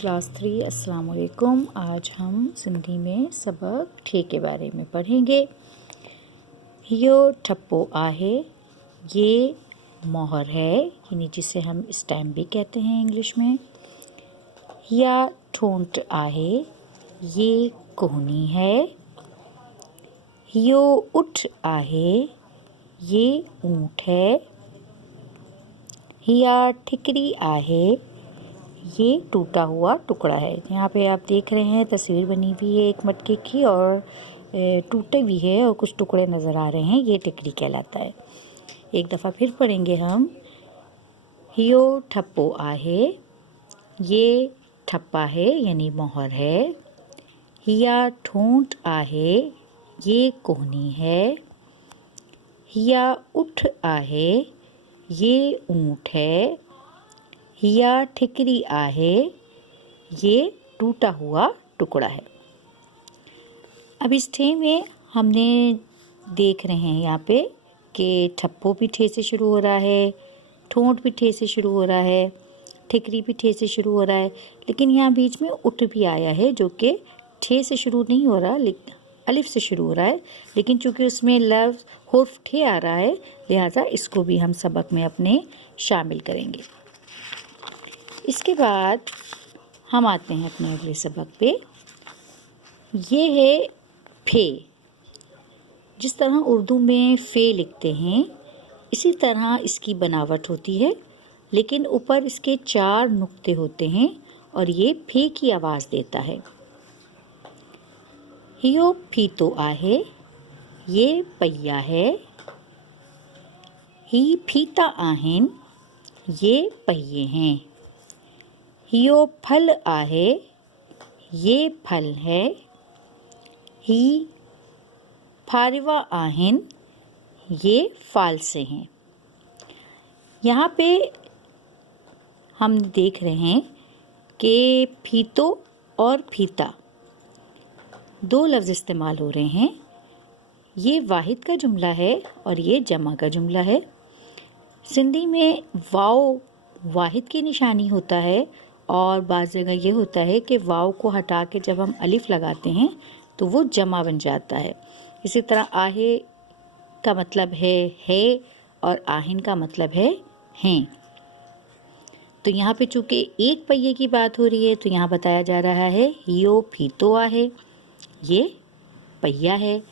Class 3 अस्सलाम वालेकुम। आज हम सिंधी में सबक ठे के बारे में पढ़ेंगे। यो ठप्पो आहे, ये मोहर है, यानी जिसे हम स्टैम्प भी कहते हैं इंग्लिश में। या ठोंट आहे, ये कोहनी है। यो उठ आहे, ये ऊँट है। या ठिकरी आहे, ये टूटा हुआ टुकड़ा है। यहाँ पे आप देख रहे हैं तस्वीर बनी हुई है एक मटके की और टूटे भी है और कुछ टुकड़े नज़र आ रहे हैं, ये टिकरी कहलाता है। एक दफ़ा फिर पढ़ेंगे हम। यो ठप्पो आहे, ये ठप्पा है यानी मोहर है। या ठोंट आहे, ये कोहनी है। या उठ आहे, ये ऊँट है। या ठिकरी आहे, ये टूटा हुआ टुकड़ा है। अब इस ठे में हमने देख रहे हैं यहाँ पे कि ठप्पो भी ठे से शुरू हो रहा है, ठोंठ भी ठे से शुरू हो रहा है, ठिकरी भी ठे से शुरू हो रहा है, लेकिन यहाँ बीच में उठ भी आया है जो कि ठे से शुरू नहीं हो रहा, लेकिन अलिफ से शुरू हो रहा है। लेकिन चूँकि उसमें लफ्ज़ हुर्फ ठे आ रहा है, लिहाजा इसको भी हम सबक में अपने शामिल करेंगे। इसके बाद हम आते हैं अपने अगले सबक पे। ये है फे। जिस तरह उर्दू में फ़े लिखते हैं इसी तरह इसकी बनावट होती है, लेकिन ऊपर इसके 4 नुक्ते होते हैं और ये फे की आवाज़ देता है। यो फीतो आहे, ये पहिया है। ही फीता आहिन, ये पहिए हैं। यो फल आहे, ये फल है। ही फारिवा आहिन, ये फालसे हैं। यहाँ पे हम देख रहे हैं कि फीतो और फीता 2 लफ्ज़ इस्तेमाल हो रहे हैं। ये वाहिद का जुमला है और ये जमा का जुमला है। सिंधी में वाव वाहिद की निशानी होता है और बाज़ जगह ये होता है कि वाव को हटा के जब हम अलिफ लगाते हैं तो वो जमा बन जाता है। इसी तरह आहे का मतलब है और आहिन का मतलब है हैं। तो यहाँ पे चूँकि एक पहिए की बात हो रही है तो यहाँ बताया जा रहा है यो फीतो आहे, ये पहिया है।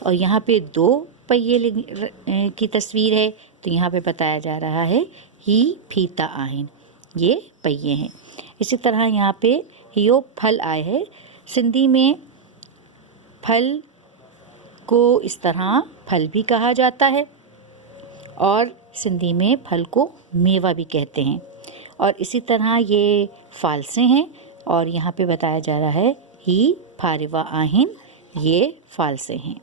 और यहाँ पे 2 पहिए की तस्वीर है तो यहाँ पे बताया जा रहा है ही फीता आहिन, ये पहिए हैं। इसी तरह यहाँ पे यो फल आए है। सिंधी में फल को इस तरह फल भी कहा जाता है और सिंधी में फल को मेवा भी कहते हैं। और इसी तरह ये फालसे हैं और यहाँ पे बताया जा रहा है ही फारिवा आहिन, ये फालसे हैं।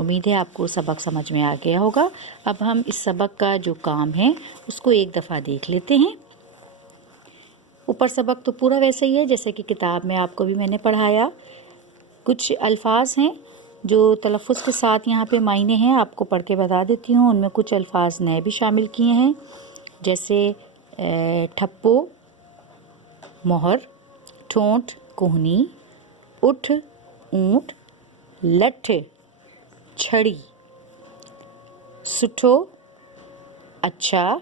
उम्मीद है आपको सबक समझ में आ गया होगा। अब हम इस सबक का जो काम है उसको एक दफ़ा देख लेते हैं। ऊपर सबक तो पूरा वैसे ही है जैसे कि किताब में आपको भी मैंने पढ़ाया। कुछ अल्फाज हैं जो तलफ़ुज़ के साथ यहाँ पे मायने हैं, आपको पढ़ के बता देती हूँ। उनमें कुछ अल्फाज नए भी शामिल किए हैं, जैसे ठप्पो मोहर, ठोंठ कोहनी, उठ ऊँट, लठ छड़ी, सुठो अच्छा,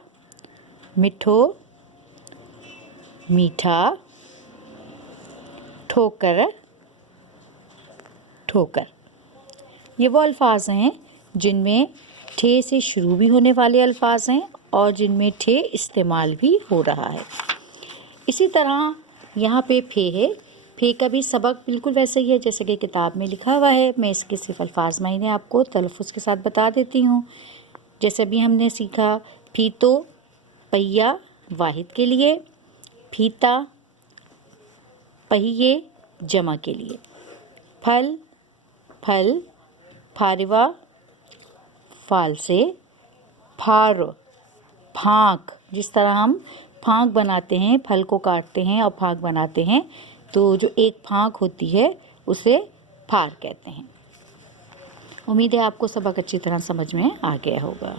मिठो मीठा, ठोकर ठोकर। ये वो अल्फाज हैं जिनमें ठे से शुरू भी होने वाले अल्फाज हैं और जिनमें ठे इस्तेमाल भी हो रहा है। इसी तरह यहाँ पे फे है। फे का भी सबक बिल्कुल वैसे ही है जैसे कि किताब में लिखा हुआ है। मैं इसके सिर्फ अल्फाज मायने आपको तलफ़ुज़ के साथ बता देती हूँ। जैसे अभी हमने सीखा फीतो पहिया वाहिद के लिए, फीता पहिए जमा के लिए, फल फल फारिवा फालसे, फार फाँक। जिस तरह हम फाँक बनाते हैं, फल को काटते हैं और फाँक बनाते हैं तो जो एक फाँक होती है उसे फार कहते हैं। उम्मीद है आपको सबक अच्छी तरह समझ में आ गया होगा।